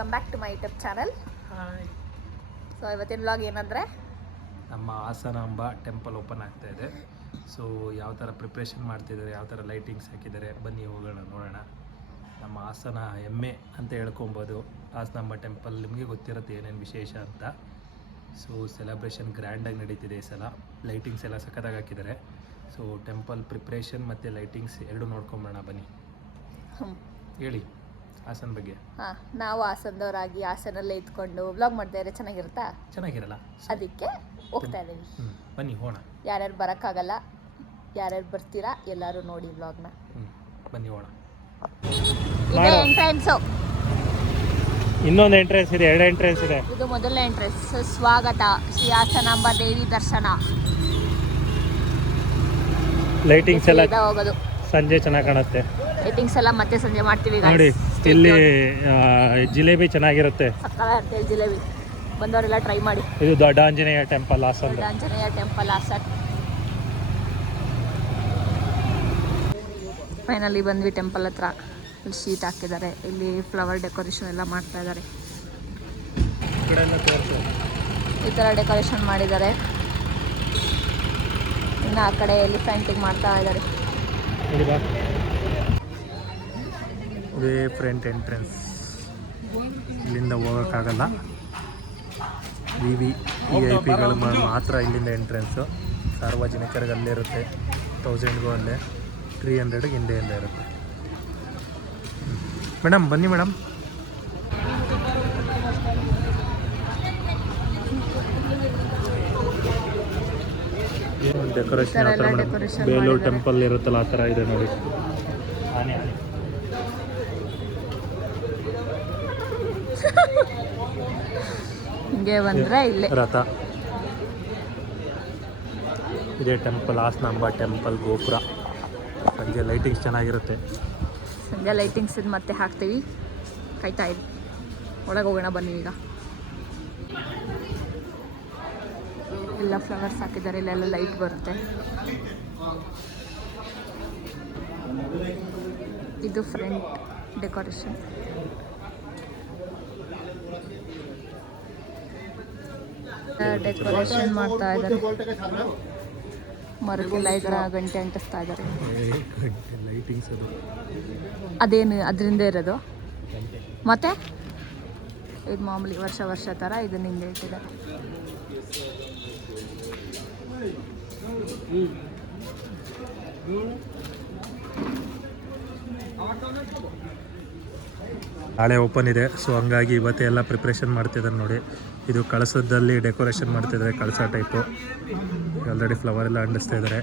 Welcome back to my YouTube channel. So ಇವತ್ತಿನ vlog ಏನಂದರೆ ನಮ್ಮ ಹಾಸನಾಂಬ ಟೆಂಪಲ್ ಓಪನ್ ಆಗ್ತಾ ಇದೆ. ಸೊ ಯಾವ ಥರ ಪ್ರಿಪ್ರೇಷನ್ ಮಾಡ್ತಿದ್ದಾರೆ, ಯಾವ ಥರ ಲೈಟಿಂಗ್ಸ್ ಹಾಕಿದ್ದಾರೆ, ಬನ್ನಿ ಹೋಗೋಣ ನೋಡೋಣ. ನಮ್ಮ ಹಾಸನ ಹೆಮ್ಮೆ ಅಂತ ಹೇಳ್ಕೊಬೋದು ಹಾಸನಾಂಬ ಟೆಂಪಲ್. ನಿಮಗೆ ಗೊತ್ತಿರುತ್ತೆ ಏನೇನು ವಿಶೇಷ ಅಂತ. ಸೊ ಸೆಲೆಬ್ರೇಷನ್ ಗ್ರ್ಯಾಂಡಾಗಿ ನಡೀತಿದೆ ಈ ಸಲ. ಲೈಟಿಂಗ್ಸ್ ಎಲ್ಲ ಸಖತ್ತಾಗಿ ಹಾಕಿದ್ದಾರೆ. ಸೊ ಟೆಂಪಲ್ ಪ್ರಿಪ್ರೇಷನ್ ಮತ್ತು ಲೈಟಿಂಗ್ಸ್ ಎರಡು ನೋಡ್ಕೊಂಬೋಣ ಬನ್ನಿ. ಹೇಳಿ ಹಾಸನ ಬಗ್ಗೆ. ಹಾಂ, ನಾವು ಹಾಸನದವರಾಗಿ ಹಾಸನಲ್ಲೇ ಇದ್ಕೊಂಡು ವ್ಲಾಗ್ ಮಾಡ್ತಾ ಇದ್ರೆ ಚೆನ್ನಾಗಿರುತ್ತಾ? ಚೆನ್ನಾಗಿರಲ್ಲ, ಅದಕ್ಕೆ ಹೋಗ್ತಾ ಇದ್ದೀವಿ. ಬನ್ನಿ ಹೋಗೋಣ. ಯಾರ್ಯಾರು ಬರೋಕ್ಕಾಗಲ್ಲ, ಯಾರ್ಯಾರು ಬರ್ತೀರಾ ಎಲ್ಲರೂ ನೋಡಿ ವ್ಲಾಗ್ನ. ಬನ್ನಿ ಹೋಗೋಣ. ಇದೇ ಎಂಟ್ರೆನ್ಸು. ಇನ್ನೊಂದು ಎಂಟ್ರೆನ್ಸ್ ಇದೆ, ಎರಡು ಎಂಟ್ರೆನ್ಸ್ ಇದೆ. ಇದು ಮೊದಲನೇ ಎಂಟ್ರೆನ್ಸ್. ಸ್ವಾಗತ ಶ್ರೀ ಹಾಸನಾಂಬ ದೇವಿ ದರ್ಶನ. ಲೈಟಿಂಗ್ಸ್ ಎಲ್ಲ ಹೋಗೋದು ಸಂಜೆ ಚೆನ್ನಾಗಿ ಕಾಣುತ್ತೆ. ಲೈಟಿಂಗ್ಸ್ ಎಲ್ಲ ಮತ್ತೆ ಸಂಜೆ ಮಾಡ್ತೀವಿ. ನೋಡಿ ಇಲ್ಲಿ ಜಿಲೇಬಿ ಚೆನ್ನಾಗಿರುತ್ತೆ. ಸಕ್ಕತ್ತಾಗಿರುತ್ತೆ ಜಿಲೇಬಿ. ಬಂದವರೆಲ್ಲ ಟ್ರೈ ಮಾಡಿ. ಇದು ದೊಡ್ಡ ಆಂಜನೇಯ ಟೆಂಪಲ್ ಹಾಸನ. ದೊಡ್ಡ ಆಂಜನೇಯ ಟೆಂಪಲ್ ಹಾಸನ. ಫೈನಲಿ ಬಂದ್ವಿ ಟೆಂಪಲ್ ಹತ್ರ. ಇಲ್ಲಿ ಶೀಟ್ ಹಾಕಿದ್ದಾರೆ, ಇಲ್ಲಿ ಫ್ಲವರ್ ಡೆಕೋರೇಷನ್ ಎಲ್ಲ ಮಾಡ್ತಾ ಇದ್ದಾರೆ. ಈ ಥರ ಡೆಕೋರೇಷನ್ ಮಾಡಿದ್ದಾರೆ. ಇನ್ನು ಆ ಕಡೆ ಎಲಿಫೆಂಟಿಗೆ ಮಾಡ್ತಾ ಇದ್ದಾರೆ. ಇದೇ ಫ್ರಂಟ್ ಎಂಟ್ರೆನ್ಸ್. ಇಲ್ಲಿಂದ ಹೋಗೋಕ್ಕಾಗಲ್ಲ. VIP ಮಾತ್ರ ಇಲ್ಲಿಂದ ಎಂಟ್ರೆನ್ಸು. ಸಾರ್ವಜನಿಕರಿಗೆ ಅಲ್ಲೇ ಇರುತ್ತೆ. 1000ಗೂ ಅಲ್ಲೇ, 300ಗೆ ಹಿಂದೆಯಿಂದ ಇರುತ್ತೆ. ಮೇಡಮ್ ಬನ್ನಿ ಮೇಡಮ್. ಡೆಕೋರೇಷನ್ ಆ ಥರ ಮೇಡಮ್. ಬೇಲೂರು ಟೆಂಪಲ್ ಇರುತ್ತಲ್ಲ ಆ ಥರ ಇದೆ ನೋಡಿ. ಹಿಂಗೆ ಬಂದರೆ ಇಲ್ಲೇ ರಥ. ಇದೇ ಟೆಂಪಲ್ ಹಾಸನಾಂಬ ಟೆಂಪಲ್ ಗೋಪುರ. ಸಂಜೆ ಲೈಟಿಂಗ್ಸ್ ಚೆನ್ನಾಗಿರುತ್ತೆ. ಸಂಜೆ ಲೈಟಿಂಗ್ಸ್ ಮತ್ತೆ ಹಾಕ್ತೀವಿ, ಕಾಯ್ತಾ ಇರಿ. ಒಳಗೆ ಹೋಗೋಣ ಬನ್ನಿ. ಈಗ ಎಲ್ಲ ಫ್ಲವರ್ಸ್ ಹಾಕಿದ್ದಾರೆ, ಇಲ್ಲೆಲ್ಲ ಲೈಟ್ ಬರುತ್ತೆ. ಇದು ಫ್ರಂಟ್ ಡೆಕೋರೇಷನ್. ಡೆಕೋರೇಷನ್ ಮಾಡ್ತಾ ಇದ್ದಾರೆ. ಮರಕ್ಕೆಲ್ಲ ಈ ಥರ ಗಂಟೆ ಅಂಟಿಸ್ತಾ ಇದ್ದಾರೆ. ಲೈಟಿಂಗ್ಸ್ ಅದೇನು ಅದರಿಂದ ಇರೋದು? ಮತ್ತೆ ಇದು ಮಾಮೂಲಿ ವರ್ಷ ಥರ ಇದನ್ನ ಹಿಂಗೆ ಇಟ್ಟಿದ್ದಾರೆ. ನಾಳೆ ಓಪನ್ ಇದೆ. ಸೊ ಹಂಗಾಗಿ ಇವತ್ತೇ ಎಲ್ಲ ಪ್ರಿಪ್ರೇಷನ್ ಮಾಡ್ತಿದ್ದಾರೆ ನೋಡಿ. ಇದು ಕಳಸದಲ್ಲಿ ಡೆಕೋರೇಷನ್ ಮಾಡ್ತಿದ್ದಾರೆ, ಕಳಸ ಟೈಪು. ಆಲ್ರೆಡಿ ಫ್ಲವರ್ ಎಲ್ಲ ಅಂಟಿಸ್ತಾ ಇದ್ದಾರೆ.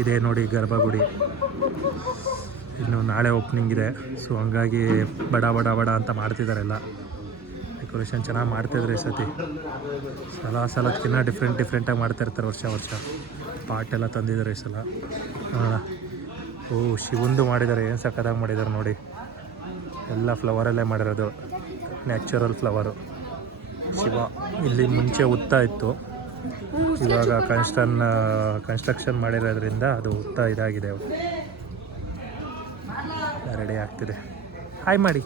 ಇದೇ ನೋಡಿ ಗರ್ಭಗುಡಿ. ಇನ್ನು ನಾಳೆ ಓಪನಿಂಗ್ ಇದೆ. ಸೊ ಹಂಗಾಗಿ ಬಡ ಬಡ ಬಡ ಅಂತ ಮಾಡ್ತಿದ್ದಾರೆಲ್ಲ. ಡೆಕೋರೇಷನ್ ಚೆನ್ನಾಗಿ ಮಾಡ್ತಾಯಿದ್ರು ಈ ಸತಿ. ಸಲಕ್ಕಿನ್ನ ಡಿಫ್ರೆಂಟಾಗಿ ಮಾಡ್ತಾಯಿರ್ತಾರೆ ವರ್ಷ. ಪಾಟ್ ಎಲ್ಲ ತಂದಿದ್ದಾರೆ ಈ ಸಲ. ನೋಡೋಣ. ಓ, ಶಿವಂದು ಮಾಡಿದ್ದಾರೆ. ಏನು ಸಕ್ಕತ್ತಾಗಿ ಮಾಡಿದ್ದಾರೆ ನೋಡಿ. ಎಲ್ಲ ಫ್ಲವರಲ್ಲೇ ಮಾಡಿರೋದು, ನ್ಯಾಚುರಲ್ ಫ್ಲವರು. ಶಿವ ಇಲ್ಲಿ ಮುಂಚೆ ಉತ್ತ ಇತ್ತು, ಇವಾಗ ಕನ್ಸ್ಟ್ರಕ್ಷನ್ ಮಾಡಿರೋದ್ರಿಂದ ಅದು ಉತ್ತ ಇದಾಗಿದೆ. ರೆಡಿ ಆಗ್ತಿದೆ. ಹಾಯ್ ಮಾಡಿ.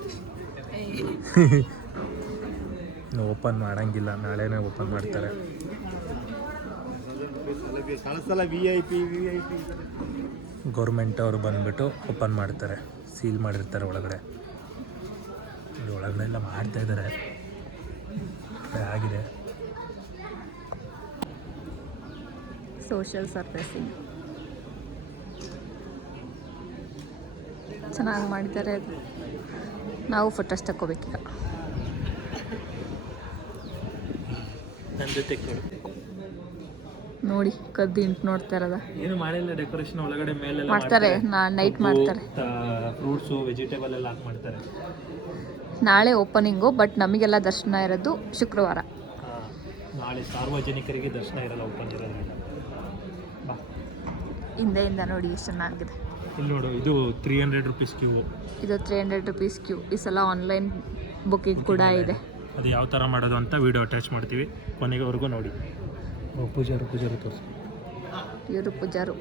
ಓಪನ್ ಮಾಡೋಂಗಿಲ್ಲ, ನಾಳೆನೇ ಓಪನ್ ಮಾಡ್ತಾರೆ. ಗೌರ್ಮೆಂಟ್ ಅವರು ಬಂದುಬಿಟ್ಟು ಓಪನ್ ಮಾಡ್ತಾರೆ, ಸೀಲ್ ಮಾಡಿರ್ತಾರೆ ಒಳಗಡೆ. ಒಳಗಡೆ ಎಲ್ಲ ಮಾಡ್ತಾ ಇದ್ದಾರೆ. ಆಗಿದೆ. ಸೋಷಿಯಲ್ ಸರ್ವಿಸಿಂಗ್ ಚೆನ್ನಾಗಿ ಮಾಡಿದ್ದಾರೆ. ನಾವು ಫೋಟೋಸ್ ತಗೋಬೇಕೀಗ. ನೋಡಿ ಕದ್ದು ಇಂಟು ನೋಡ್ತಾ ಇರೋದ. ಏನು ಮಾಡಿಲ್ಲ, ಡೆಕೋರೇಷನ್ ಒಳಗಡೆ ಮೇಲೆ ಮಾಡ್ತಾರೆ. ನೈಟ್ ಮಾಡ್ತಾರೆ. ಫ್ರೂಟ್ಸು ವೆಜಿಟೇಬಲ್ ಎಲ್ಲ ಹಾಕಿ ಮಾಡ್ತಾರೆ. ನಾಳೆ ಓಪನಿಂಗು, ಬಟ್ ನಮಗೆಲ್ಲ ದರ್ಶನ ಇರೋದು ಶುಕ್ರವಾರ. ನಾಳೆ ಸಾರ್ವಜನಿಕರಿಗೆ ದರ್ಶನ ಇರಲ್ಲ, ಓಪನ್ ಇರೋದ್ರಿಂದ. ಹಿಂದೆಯಿಂದ ನೋಡಿ ಎಷ್ಟು ಚೆನ್ನಾಗಿದೆ. ಇಲ್ಲಿ ನೋಡು, ಇದು 300 ರೂಪೀಸ್ ಕ್ಯೂ. ಇದು 300 ರೂಪೀಸ್ ಕ್ಯೂ. ಈ ಸಲ ಆನ್ಲೈನ್ ಬುಕ್ಕಿಂಗ್ ಕೂಡ ಇದೆ. ಅದು ಯಾವ ಥರ ಮಾಡೋದು ಅಂತ ವಿಡಿಯೋ ಅಟ್ಯಾಚ್ ಮಾಡ್ತೀವಿ, ಕೊನೆವರೆಗೂ ನೋಡಿ. ಪೂಜಾರು ತೋರಿಸಿ. ಇವರು ಪೂಜಾರು.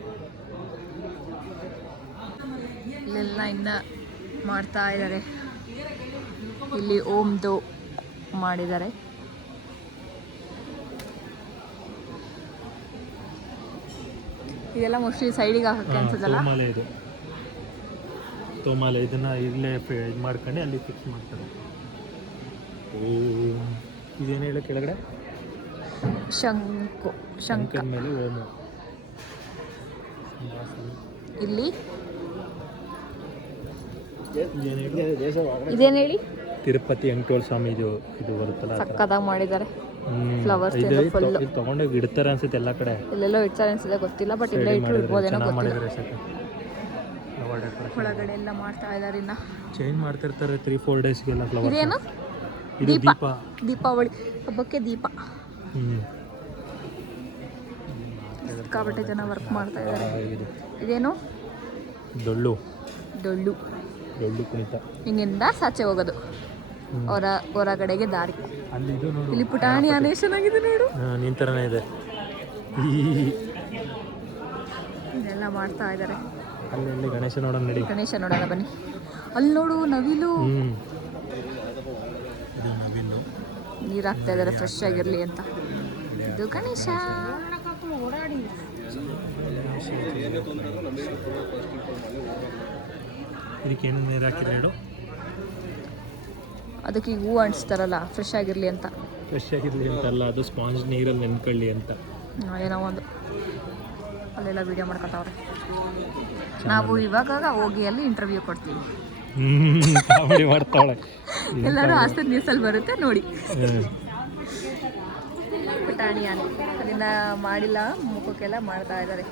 ಇಲ್ಲೆಲ್ಲ ಇನ್ನು ಮಾಡ್ತಾ ಇದ್ದಾರೆ. ಇಲ್ಲಿ ಓಮ್ದು ಮಾಡಿದ್ದಾರೆ. ಇದೆಲ್ಲ ಮೋಸ್ಟ್ಲಿ ಸೈಡಿಗೆ ಹಾಕಕ್ಕೆ ಅನ್ಸುತ್ತಲ್ಲ. ತೋಮಾಲೆ ಇದು ತೋಮಾಲೆ, ಇದನ್ನು ಇಲ್ಲೇ ಇದು ಮಾಡ್ಕೊಂಡು ಅಲ್ಲಿ ಫಿಕ್ಸ್ ಮಾಡ್ತಾರೆ. ಇದೇನು ಹೇಳೋ ಕೆಳಗಡೆ ಶಂಖ ಮೇಲೆ ಓಮು. ಇಲ್ಲಿ ಇದೇನು ಹೇಳಿ, ತಿರುಪತಿ ವೆಂಕಟೇಶ್ವರ ಸ್ವಾಮಿ ಇದು ಬರುತ್ತಲ್ಲ, ಸಕ್ಕತ್ತಾಗಿ ಮಾಡಿದ್ದಾರೆ. ಫ್ಲವರ್ಸ್ ಫುಲ್ ತಗೊಂಡೋಗಿ ಇಡ್ತಾರೆ ಅನ್ಸುತ್ತೆ ಎಲ್ಲ ಕಡೆ. ಇಲ್ಲೆಲ್ಲೋ ಇಡ್ತಾರೆ ಅನ್ಸುತ್ತೆ, ಗೊತ್ತಿಲ್ಲ. ಬಟ್ ಇಲ್ಲೇ ಇಟ್ಟರು ಇರ್ಬೋದೇನೋ ಗೊತ್ತಿಲ್ಲ. ಒಳಗಡೆ ಎಲ್ಲ ಮಾಡ್ತಾ ಇದ್ದಾರೆ. ಇನ್ನ ಚೇಂಜ್ ಮಾಡ್ತಿರ್ತಾರೆ 3-4 ಡೇಸ್ಗೆಲ್ಲ ಫ್ಲವರ್. ಇದೇನು? ದೀಪ. ದೀಪಾವಳಿ ಹಬ್ಬಕ್ಕೆ ದೀಪ. ಸಿಕ್ಕಾಪಟ್ಟೆ ಜನ ವರ್ಕ್ ಮಾಡ್ತಾ ಇದ್ದಾರೆ. ಇದೇನು? ಡೊಳ್ಳು ಕುಣಿತ. ಹಿಂಗಿಂದ ಸಾಚೆ ಹೋಗೋದು ಹೊರಗಡೆಗೆ ದಾರಿ. ಅಲ್ಲಿ ಇಲ್ಲಿ ಪುಟಾಣಿ ಆನೆ ಚೆನ್ನಾಗಿದೆ ನೋಡು. ನಿನ್ ಥರನೇ ಇದೆ. ಇದೆಲ್ಲ ಮಾಡ್ತಾ ಇದ್ದಾರೆ. ಅಲ್ಲಿ ಗಣೇಶ ನೋಡೋಣ ನಡಿ. ಗಣೇಶ ನೋಡೋಣ ಬನ್ನಿ. ಅಲ್ಲಿ ನೋಡು ನವಿಲು. ನೀರು ಹಾಕ್ತಾ ಇದ್ದಾರೆ ಫ್ರೆಶ್ ಆಗಿರಲಿ ಅಂತ. ಇದು ಗಣೇಶ. ಇದಕ್ಕೆ ಏನು ನೀರು ಹಾಕಿದ್ರೆ ಹೇಳು? ಅದಕ್ಕೆ ಈಗ ಹೂವು ಅಂಟಿಸ್ತಾರಲ್ಲ ಫ್ರೆಶ್ ಆಗಿರಲಿ ಅಂತ. ಫ್ರೆಶ್ ಆಗಿರಲಿ ಅಂತಲ್ಲ, ಅದು ಸ್ಪಾಂಜ್ ನೀರಲ್ಲಿ ನೆನ್ಕೊಳ್ಳಿ ಅಂತ. ಏನೋ ಒಂದು ಅಲ್ಲೆಲ್ಲ ವೀಡಿಯೋ ಮಾಡ್ಕೊತಾವ್ರೆ. ನಾವು ಇವಾಗ ಹೋಗಿ ಅಲ್ಲಿ ಇಂಟರ್ವ್ಯೂ ಕೊಡ್ತೀವಿ. ಮಾಡ್ತಾಳೆ. ಎಲ್ಲರೂ ಆಸ್ತಿ ನ್ಯೂಸಲ್ಲಿ ಬರುತ್ತೆ ನೋಡಿ. ಪುಟಾಣಿ ಆನೆ ಅದನ್ನ ಮಾಡಿಲ್ಲ, ಮುಖಕ್ಕೆಲ್ಲ ಮಾಡ್ತಾ ಇದ್ದಾರೆ.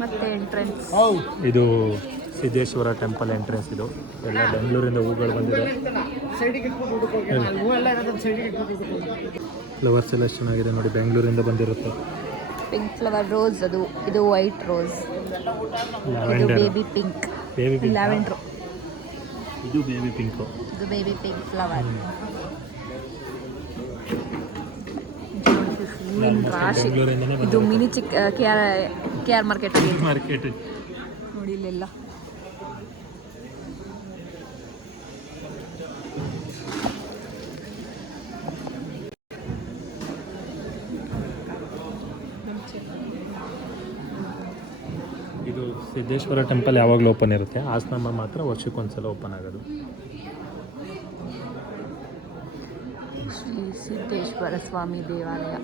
ಮತ್ತೆ ಎಂಟ್ರೆನ್ಸ್ ಇದು ಸಿದ್ದೇಶ್ವರ ಟೆಂಪಲ್ ಎಂಟ್ರೆನ್ಸ್. ಇದು ಎಲ್ಲ ಬೆಂಗಳೂರಿಂದ ಹೂಗಳು ಬಂದಿದೆ. ಫ್ಲವರ್ಸ್ ಎಲ್ಲ ಚೆನ್ನಾಗಿದೆ ನೋಡಿ, ಬೆಂಗಳೂರಿಂದ ಬಂದಿರುತ್ತೆ. ಪಿಂಕ್ ಫ್ಲವರ್ ರೋಸ್, ಅದು ಇದು ವೈಟ್ ರೋಸ್, ಇದು ಬೇಬಿ ಪಿಂಕ್, ಲ್ಯಾವೆಂಡರ್, ಇದು ಬೇಬಿ ಪಿಂಕ್, ಇದು ಬೇಬಿ ಪಿಂಕ್ ಫ್ಲವರ್. ರಾಶಿ. ಇದು ಮಿನಿ KR ಮಾರ್ಕೆಟ್ ನೋಡಿ ಇಲ್ಲೆಲ್ಲ. ಇದು ಸಿದ್ದೇಶ್ವರ ಟೆಂಪಲ್ ಯಾವಾಗಲೂ ಓಪನ್ ಇರುತ್ತೆ. ಹಾಸನ ಮಾತ್ರ ವರ್ಷಕ್ಕೊಂದ್ಸಲ ಓಪನ್ ಆಗೋದು. ಶ್ರೀ ಸಿದ್ದೇಶ್ವರ ಸ್ವಾಮಿ ದೇವಾಲಯ.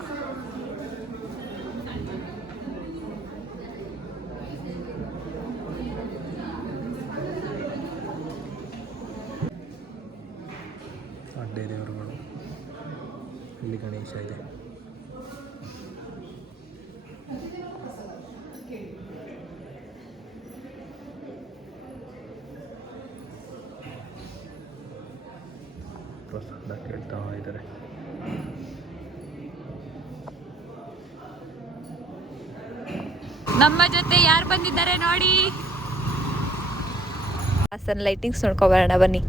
ಅಡ್ಡೆ ದೇವರುಗಳು. ಇಲ್ಲಿ ಗಣೇಶ ಇದೆ. ಪ್ರಸಾದ ಕೇಳ್ತಾ ಇದ್ದಾರೆ. ನಮ್ಮ ಜೊತೆ ಯಾರು ಬಂದಿದ್ದಾರೆ ನೋಡಿ. ಹಾಸನ ಲೈಟಿಂಗ್ಸ್ ನೋಡ್ಕೊಬರೋಣ ಬನ್ನಿ.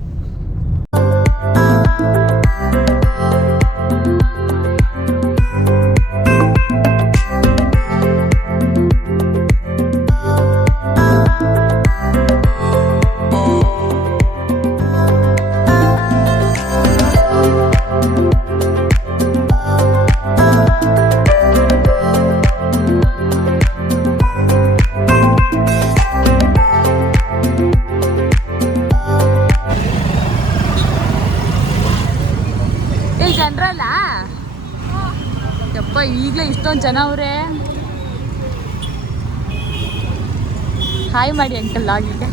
ಜನರಲ್ಲ ಯಪ್ಪ, ಈಗಲೇ ಇಷ್ಟೊಂದು ಜನ ಅವರೇ. ಹಾಯ್ ಮಾಡಿ ಅಂಕಲ್. ಆಗೀಗ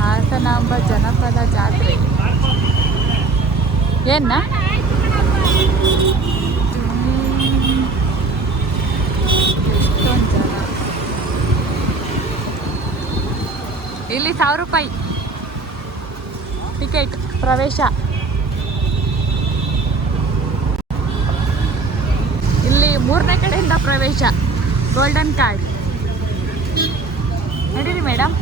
ಹಾಸನಾಂಬ ಜನಪದ ಜಾತ್ರೆ ಏನ ಎಷ್ಟೊಂದು ಜನ. ಇಲ್ಲಿ 1000 ರೂಪಾಯಿ ಟಿಕೆಟ್ ಪ್ರವೇಶ. ಇಲ್ಲಿ 3ನೇ ಕಡೆಯಿಂದ ಪ್ರವೇಶ. Golden card. ನಡೀರಿ ಮೇಡಮ್.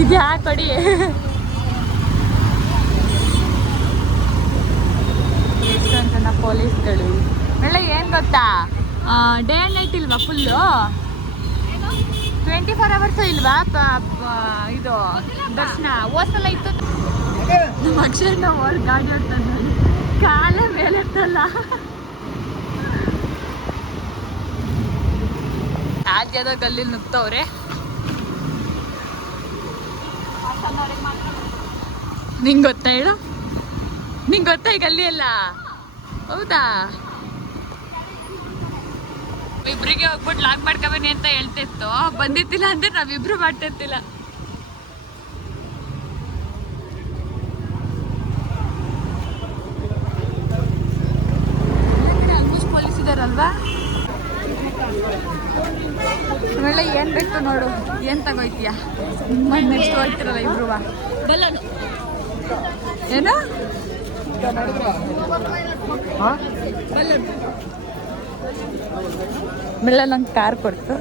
ಇದ್ಯಾ ಕೊಡಿ. ಎಷ್ಟೊಂದು ಜನ ಪೊಲೀಸ್ಗಳು. ಒಳ್ಳೆ ಏನು ಗೊತ್ತಾ, ಡೇ ಆ್ಯಂಡ್ ನೈಟ್ ಇಲ್ವಾ ಫುಲ್ಲು? 24 ಅವರ್ಸು ಇಲ್ವಾ ಇದು ದರ್ಶನ? ಹೋಸಲ ಇತ್ತು ನಮ್ಮ ಅಕ್ಷರನ ಓಡ್ ಗಾಡಿ ಹೊಡ್ತಾನೆ ನೋಡಿ, ಕಾಲೇ ಮೇಲೆತ್ತಲ್ಲ. ರಾಜ್ಯದ ಗಲ್ಲಿ ನುಗ್ತವ್ರೆ. ನಿಂಗೆ ಗೊತ್ತಾ ಹೇಳು, ನಿಂಗೆ ಗೊತ್ತಾ ಈ ಗಲ್ಲಿ ಎಲ್ಲ? ಹೌದಾ? ಇಬ್ರಿಗೆ ಹೋಗ್ಬಿಟ್ಟು ಲಾಕ್ ಮಾಡ್ಕೊಬನ್ನಿ ಅಂತ ಹೇಳ್ತಿತ್ತು, ಬಂದಿತ್ತಿಲ್ಲ ಅಂದ್ರೆ ನಾವಿಬ್ರು ಮಾಡ್ತಿರ್ತಿಲ್ಲ. Almost police ಇದಾರಲ್ವಾ? ಆಮೇಲೆ ಏನ್ ಬೇಕು ನೋಡು, ಏನ್ ತಗೋಯ್ತೀಯ? ನೆಕ್ಸ್ಟ್ ಹೋಗ್ತಿರಲ್ಲ ಇಬ್ರು ಬಲ್ಲನು ಏನು ಬೆಲ್ಲ ನಂಗೆ ಕಾರ್ ಕೊಡ್ತು.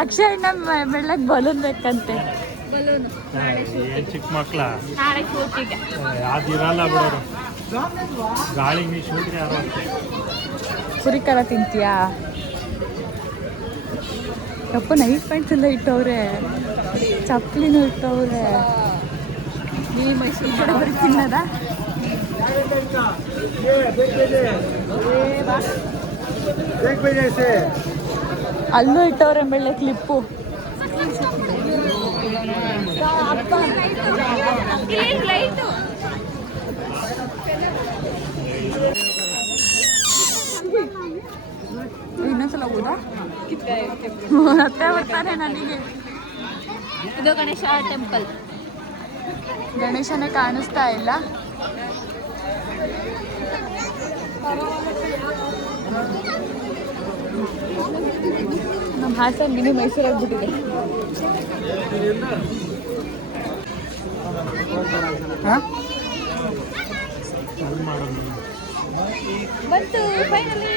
ಅಕ್ಷಯ್ ನಮ್ಮ ಬೆಳ್ಳಕ್ಕೆ ಬಲೂನ್ ಬೇಕಂತೆ. ಚಿಕ್ಕ ಮಕ್ಳ ನಾಳೆ ಶೂಟಿಗೆ ಯಾವ್ದಿರಲ್ಲ ಬಿಡೋರು, ಗಾಳಿ ನೀ ಶೂಟ್ಗೆ ಯಾರು ಕುರಿ ಖಾರ ತಿಂತೀಯಾ? ಯಪ್ಪ ನೈಟ್ ಪ್ಯಾಂಟ್ಸ್ ಎಲ್ಲ ಇಟ್ಟವ್ರೆ, ಚಪ್ಪಲಿನೂ ಇಟ್ಟವ್ರೆ. ನೀ ಮೈಸೂರು ಕಡೆ ಬರೀ ತಿನ್ನದ? ಅಲ್ಲೂ ಇಟ್ಟವ್ರೆ ಬೆಳ್ಳೆ ಕ್ಲಿಪ್ಪು. ಇನ್ನೊಂದ್ಸಲ ಹೋದ ಮತ್ತೆ ಬರ್ತಾನೆ ನನಗೆ. ಇದು ಗಣೇಶ ಟೆಂಪಲ್. ಗಣೇಶನೇ ಕಾಣಿಸ್ತಾ ಇಲ್ಲ. ನಮ್ಮ ಹಾಸನ ಮಿನಿ ಮೈಸೂರಾಗ್ಬಿಟ್ಟಿದೆ. ಬಂತು ಫೈನಲಿ.